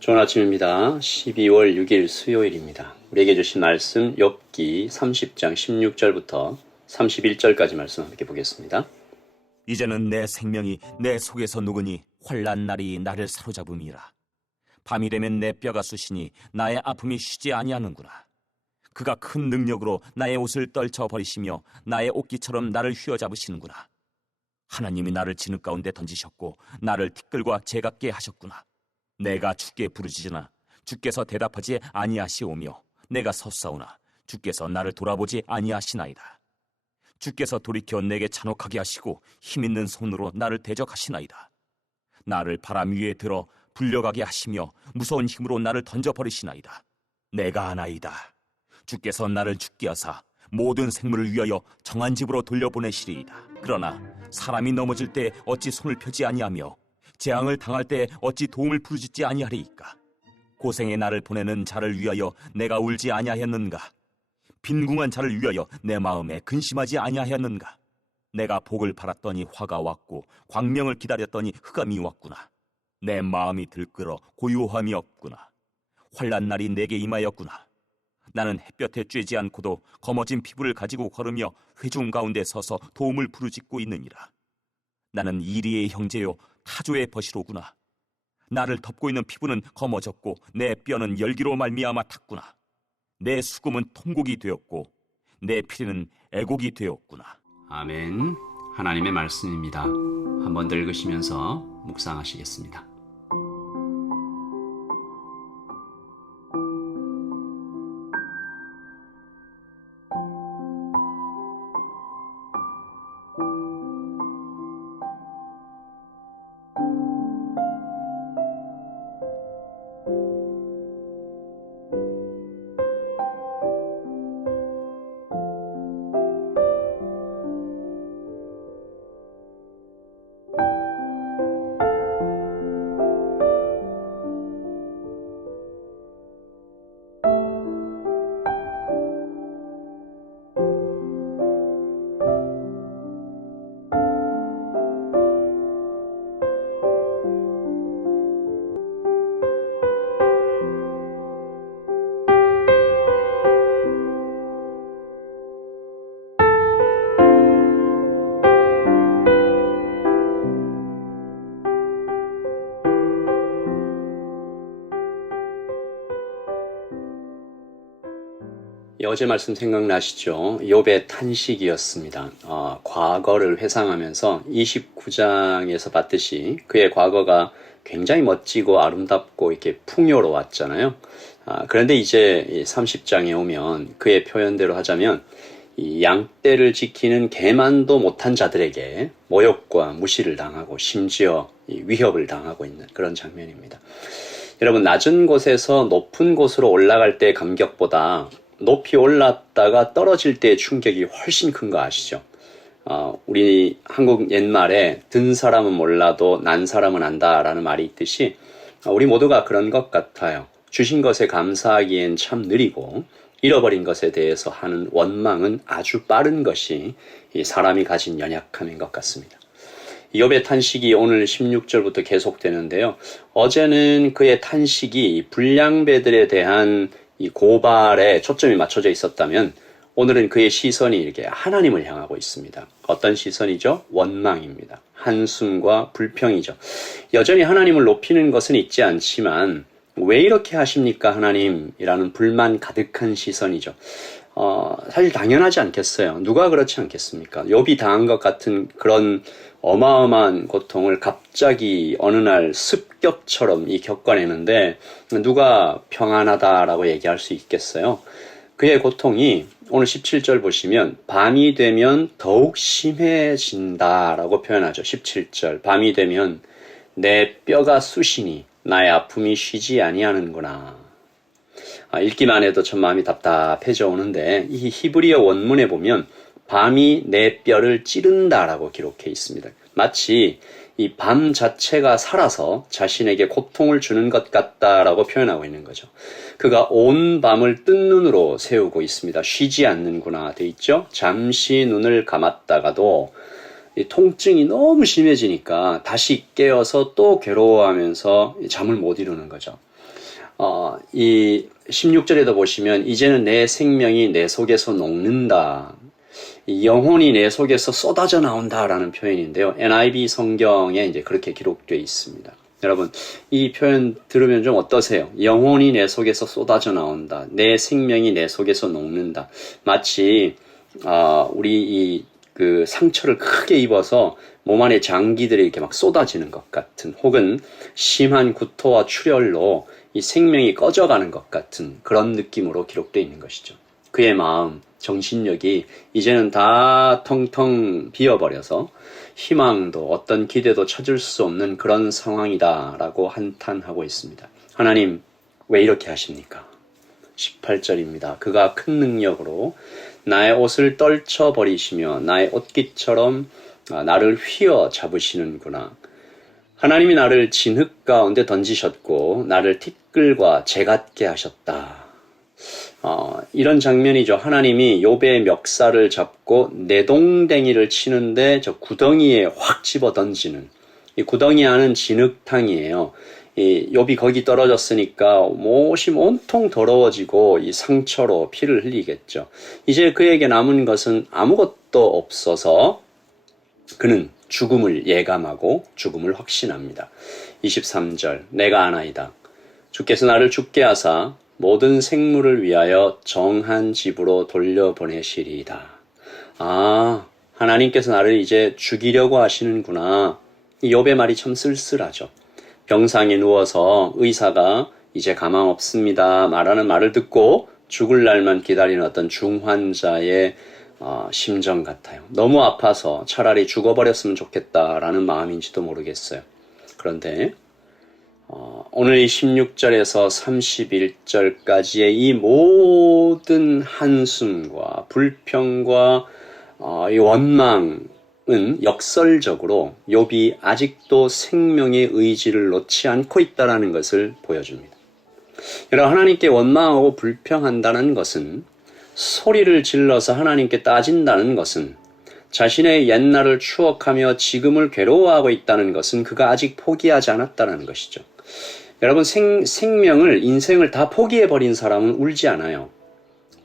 좋은 아침입니다. 12월 6일 수요일입니다. 우리에게 주신 말씀 욥기 30장 16절부터 31절까지 말씀 함께 보겠습니다. 이제는 내 생명이 내 속에서 녹으니 환난 날이 나를 사로잡음이라. 밤이 되면 내 뼈가 쑤시니 나의 아픔이 쉬지 아니하는구나. 그가 큰 능력으로 나의 옷을 떨쳐버리시며 나의 옷깃처럼 나를 휘어잡으시는구나. 하나님이 나를 진흙 가운데 던지셨고 나를 티끌과 재갑게 하셨구나. 내가 주께 부르짖으나 주께서 대답하지 아니하시오며 내가 섰사오나 주께서 나를 돌아보지 아니하시나이다. 주께서 돌이켜 내게 잔혹하게 하시고 힘있는 손으로 나를 대적하시나이다. 나를 바람 위에 들어 불려가게 하시며 무서운 힘으로 나를 던져버리시나이다. 내가 아나이다. 주께서 나를 죽게 하사 모든 생물을 위하여 정한 집으로 돌려보내시리이다. 그러나 사람이 넘어질 때 어찌 손을 펴지 아니하며 재앙을 당할 때 어찌 도움을 부르짖지 아니하리이까. 고생의 나를 보내는 자를 위하여 내가 울지 아니하였는가. 빈궁한 자를 위하여 내 마음에 근심하지 아니하였는가. 내가 복을 바랐더니 화가 왔고 광명을 기다렸더니 흑암이 왔구나. 내 마음이 들끓어 고요함이 없구나. 환난 날이 내게 임하였구나. 나는 햇볕에 쬐지 않고도 검어진 피부를 가지고 걸으며 회중 가운데 서서 도움을 부르짖고 있느니라. 나는 이리의 형제요 타조의 벗이로구나. 나를 덮고 있는 피부는 검어졌고 내 뼈는 열기로 말미암아 탔구나. 내 수금은 통곡이 되었고 내 피리는 애곡이 되었구나. 아멘. 하나님의 말씀입니다. 한번 더 읽으시면서 묵상하시겠습니다. 어제 말씀 생각나시죠? 욥의 탄식이었습니다. 과거를 회상하면서 29장에서 봤듯이 그의 과거가 굉장히 멋지고 아름답고 이렇게 풍요로웠잖아요. 그런데 이제 30장에 오면 그의 표현대로 하자면 이 양떼를 지키는 개만도 못한 자들에게 모욕과 무시를 당하고 심지어 위협을 당하고 있는 그런 장면입니다. 여러분, 낮은 곳에서 높은 곳으로 올라갈 때의 감격보다 높이 올랐다가 떨어질 때의 충격이 훨씬 큰 거 아시죠? 우리 한국 옛말에 든 사람은 몰라도 난 사람은 안다라는 말이 있듯이 우리 모두가 그런 것 같아요. 주신 것에 감사하기엔 참 느리고 잃어버린 것에 대해서 하는 원망은 아주 빠른 것이 이 사람이 가진 연약함인 것 같습니다. 욥의 탄식이 오늘 16절부터 계속되는데요. 어제는 그의 탄식이 불량배들에 대한 이 고발에 초점이 맞춰져 있었다면 오늘은 그의 시선이 이렇게 하나님을 향하고 있습니다. 어떤 시선이죠? 원망입니다. 한숨과 불평이죠. 여전히 하나님을 높이는 것은 있지 않지만 왜 이렇게 하십니까 하나님이라는 불만 가득한 시선이죠. 사실 당연하지 않겠어요. 누가 그렇지 않겠습니까? 욥이 당한 것 같은 그런 어마어마한 고통을 갑자기 어느 날 습격처럼 겪어내는데 누가 평안하다라고 얘기할 수 있겠어요? 그의 고통이 오늘 17절 보시면 밤이 되면 더욱 심해진다라고 표현하죠. 17절 밤이 되면 내 뼈가 쑤시니 나의 아픔이 쉬지 아니하는구나. 읽기만 해도 참 마음이 답답해져 오는데 이 히브리어 원문에 보면 밤이 내 뼈를 찌른다라고 기록해 있습니다. 마치 이 밤 자체가 살아서 자신에게 고통을 주는 것 같다라고 표현하고 있는 거죠. 그가 온 밤을 뜬 눈으로 세우고 있습니다. 쉬지 않는구나 돼 있죠. 잠시 눈을 감았다가도 이 통증이 너무 심해지니까 다시 깨어서 또 괴로워하면서 잠을 못 이루는 거죠. 이 16절에도 보시면 이제는 내 생명이 내 속에서 녹는다. 이 영혼이 내 속에서 쏟아져 나온다라는 표현인데요. NIV 성경에 이제 그렇게 기록되어 있습니다. 여러분, 이 표현 들으면 좀 어떠세요? 영혼이 내 속에서 쏟아져 나온다. 내 생명이 내 속에서 녹는다. 마치 우리 그 상처를 크게 입어서 몸 안에 장기들이 이렇게 막 쏟아지는 것 같은, 혹은 심한 구토와 출혈로 이 생명이 꺼져가는 것 같은 그런 느낌으로 기록되어 있는 것이죠. 그의 마음, 정신력이 이제는 다 텅텅 비어버려서 희망도 어떤 기대도 찾을 수 없는 그런 상황이다라고 한탄하고 있습니다. 하나님, 왜 이렇게 하십니까? 18절입니다. 그가 큰 능력으로 나의 옷을 떨쳐버리시며 나의 옷깃처럼 나를 휘어 잡으시는구나. 하나님이 나를 진흙 가운데 던지셨고 나를 티끌과 재 같게 하셨다. 이런 장면이죠. 하나님이 욥의 멱살을 잡고 내동댕이를 치는데 저 구덩이에 확 집어 던지는, 이 구덩이 안은 진흙탕이에요. 이 욥이 거기 떨어졌으니까 못이 온통 더러워지고 이 상처로 피를 흘리겠죠. 이제 그에게 남은 것은 아무것도 없어서 그는 죽음을 예감하고 죽음을 확신합니다. 23절, 내가 아나이다. 주께서 나를 죽게 하사 모든 생물을 위하여 정한 집으로 돌려보내시리이다. 하나님께서 나를 이제 죽이려고 하시는구나. 이 욥의 말이 참 쓸쓸하죠. 병상에 누워서 의사가 이제 가망 없습니다 말하는 말을 듣고 죽을 날만 기다리는 어떤 중환자의 심정 같아요. 너무 아파서 차라리 죽어버렸으면 좋겠다라는 마음인지도 모르겠어요. 그런데 오늘 이 16절에서 31절까지의 이 모든 한숨과 불평과 이 원망은 역설적으로 욥이 아직도 생명의 의지를 놓지 않고 있다는 것을 보여줍니다. 여러분, 하나님께 원망하고 불평한다는 것은, 소리를 질러서 하나님께 따진다는 것은, 자신의 옛날을 추억하며 지금을 괴로워하고 있다는 것은 그가 아직 포기하지 않았다는 것이죠. 여러분, 생명을, 인생을 다 포기해버린 사람은 울지 않아요.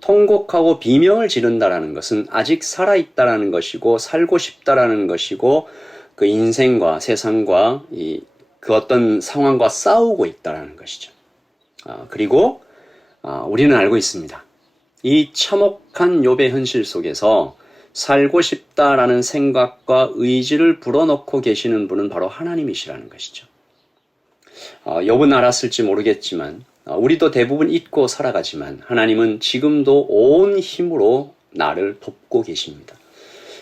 통곡하고 비명을 지른다라는 것은 아직 살아있다라는 것이고, 살고 싶다라는 것이고, 그 인생과 세상과 그 어떤 상황과 싸우고 있다라는 것이죠. 그리고 우리는 알고 있습니다. 이 참혹한 욥의 현실 속에서 살고 싶다라는 생각과 의지를 불어넣고 계시는 분은 바로 하나님이시라는 것이죠. 욥은 알았을지 모르겠지만 우리도 대부분 잊고 살아가지만 하나님은 지금도 온 힘으로 나를 돕고 계십니다.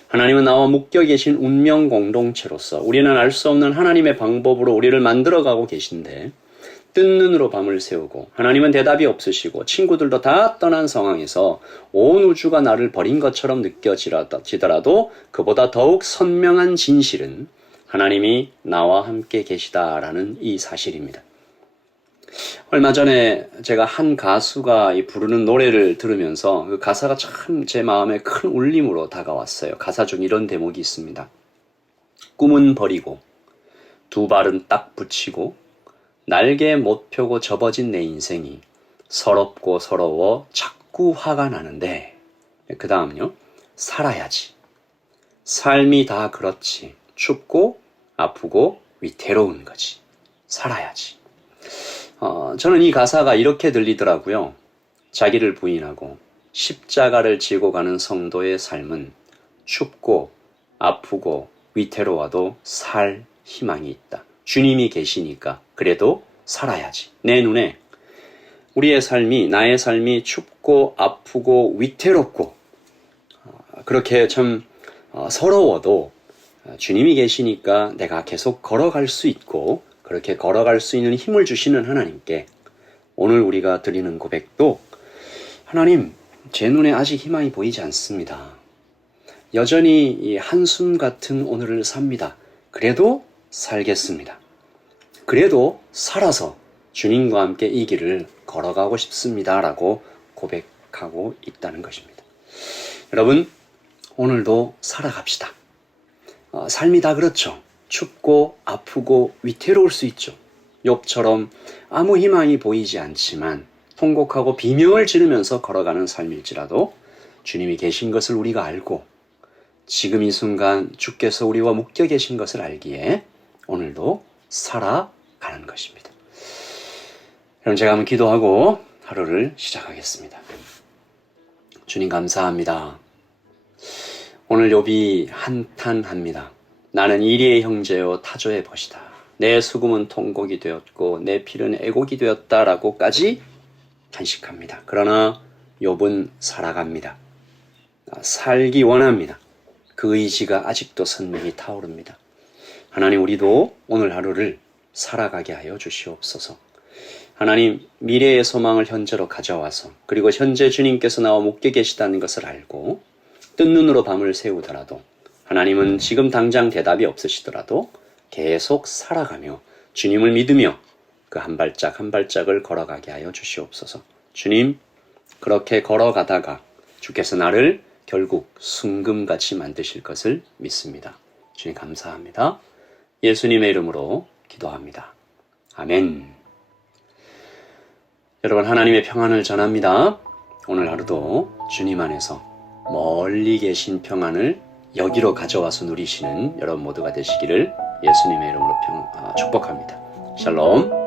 하나님은 나와 묶여 계신 운명 공동체로서 우리는 알 수 없는 하나님의 방법으로 우리를 만들어가고 계신데, 뜬 눈으로 밤을 새우고 하나님은 대답이 없으시고 친구들도 다 떠난 상황에서 온 우주가 나를 버린 것처럼 느껴지더라도 그보다 더욱 선명한 진실은 하나님이 나와 함께 계시다라는 이 사실입니다. 얼마 전에 제가 한 가수가 부르는 노래를 들으면서 그 가사가 참 제 마음에 큰 울림으로 다가왔어요. 가사 중 이런 대목이 있습니다. 꿈은 버리고 두 발은 딱 붙이고 날개 못 펴고 접어진 내 인생이 서럽고 서러워 자꾸 화가 나는데, 그 다음요, 살아야지. 삶이 다 그렇지. 춥고 아프고 위태로운 거지. 살아야지. 저는 이 가사가 이렇게 들리더라고요. 자기를 부인하고 십자가를 지고 가는 성도의 삶은 춥고 아프고 위태로워도 살 희망이 있다. 주님이 계시니까 그래도 살아야지. 내 눈에 우리의 삶이, 나의 삶이 춥고 아프고 위태롭고 그렇게 참 서러워도 주님이 계시니까 내가 계속 걸어갈 수 있고, 그렇게 걸어갈 수 있는 힘을 주시는 하나님께 오늘 우리가 드리는 고백도, 하나님, 제 눈에 아직 희망이 보이지 않습니다. 여전히 이 한숨 같은 오늘을 삽니다. 그래도 살겠습니다. 그래도 살아서 주님과 함께 이 길을 걸어가고 싶습니다. 라고 고백하고 있다는 것입니다. 여러분, 오늘도 살아갑시다. 삶이 다 그렇죠. 춥고 아프고 위태로울 수 있죠. 욥처럼 아무 희망이 보이지 않지만 통곡하고 비명을 지르면서 걸어가는 삶일지라도 주님이 계신 것을 우리가 알고 지금 이 순간 주께서 우리와 묶여 계신 것을 알기에 오늘도 살아가는 것입니다. 그럼 제가 한번 기도하고 하루를 시작하겠습니다. 주님 감사합니다. 오늘 욥이 한탄합니다. 나는 이리의 형제요 타조의 벗이다. 내 수금은 통곡이 되었고 내 필은 애곡이 되었다라고까지 탄식합니다. 그러나 욥은 살아갑니다. 살기 원합니다. 그 의지가 아직도 선명히 타오릅니다. 하나님, 우리도 오늘 하루를 살아가게 하여 주시옵소서. 하나님, 미래의 소망을 현재로 가져와서 그리고 현재 주님께서 나와 묶여 계시다는 것을 알고 뜬 눈으로 밤을 새우더라도 하나님은 지금 당장 대답이 없으시더라도 계속 살아가며 주님을 믿으며 그 한 발짝 한 발짝을 걸어가게 하여 주시옵소서. 주님, 그렇게 걸어가다가 주께서 나를 결국 순금같이 만드실 것을 믿습니다. 주님 감사합니다. 예수님의 이름으로 기도합니다. 아멘. 여러분, 하나님의 평안을 전합니다. 오늘 하루도 주님 안에서 멀리 계신 평안을 여기로 가져와서 누리시는 여러분 모두가 되시기를 예수님의 이름으로 축복합니다. 샬롬.